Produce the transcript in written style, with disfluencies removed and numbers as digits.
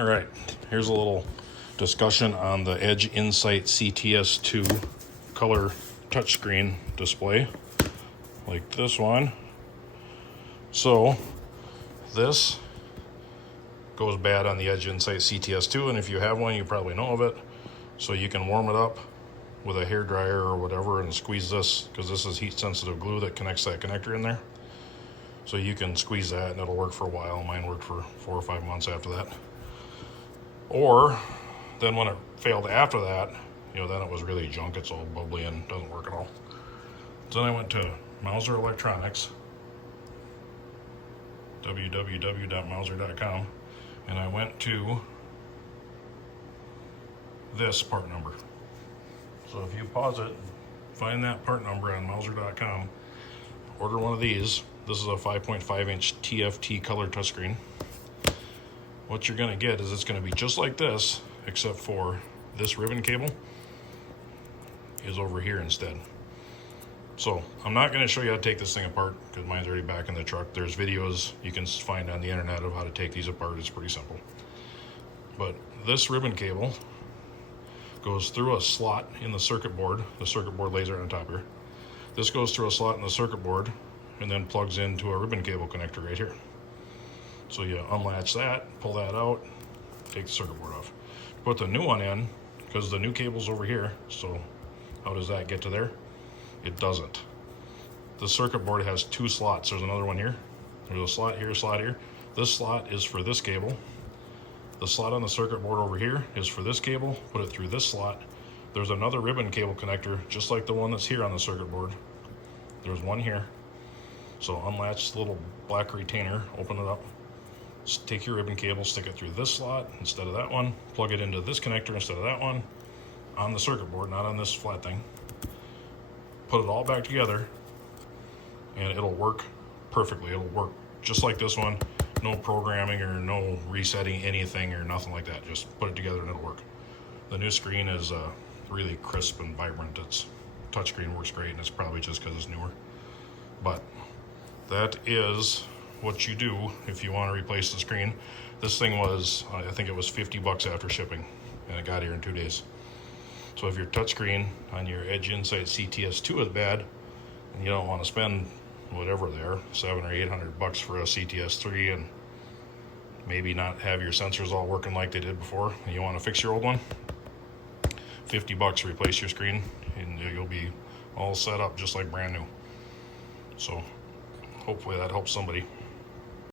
All right, here's a little discussion on the Edge Insight CTS2 color touchscreen display, like this one. So this goes bad on the Edge Insight CTS2, and if you have one, you probably know of it. So you can warm it up with a hair dryer or whatever and squeeze this, because this is heat sensitive glue that connects that connector in there. So you can squeeze that and it'll work for a while. Mine worked for 4 or 5 months after that. Or then when it failed after that, then it was really junk. It's all bubbly and doesn't work at all. So then I went to Mauser Electronics, www.mauser.com, and I went to this part number. So if you pause it, find that part number on Mauser.com, order one of these. This is a 5.5 inch TFT color touchscreen. What you're going to get is it's going to be just like this, except for this ribbon cable is over here instead. So I'm not going to show you how to take this thing apart because mine's already back in the truck. There's videos you can find on the internet of how to take these apart. It's pretty simple. But this ribbon cable goes through a slot in the circuit board. The circuit board lays right on top here. This goes through a slot in the circuit board and then plugs into a ribbon cable connector right here. So you unlatch that, pull that out, take the circuit board off. Put the new one in, because the new cable's over here, so how does that get to there? It doesn't. The circuit board has 2 slots. There's another one here. There's a slot here, a slot here. This slot is for this cable. The slot on the circuit board over here is for this cable. Put it through this slot. There's another ribbon cable connector, just like the one that's here on the circuit board. There's one here. So unlatch the little black retainer, open it up. Take your ribbon cable, stick it through this slot instead of that one. Plug it into this connector instead of that one. On the circuit board, not on this flat thing. Put it all back together, and it'll work perfectly. It'll work just like this one. No programming or no resetting anything or nothing like that. Just put it together and it'll work. The new screen is really crisp and vibrant. Its touchscreen works great, and it's probably just because it's newer. But that is what you do if you want to replace the screen. This thing was, I think it was $50 after shipping, and it got here in 2 days. So if your touchscreen on your Edge Insight CTS2 is bad, and you don't want to spend whatever they are, $700 or $800 for a CTS3, and maybe not have your sensors all working like they did before, and you want to fix your old one, $50 replace your screen, and you'll be all set up just like brand new. So hopefully that helps somebody.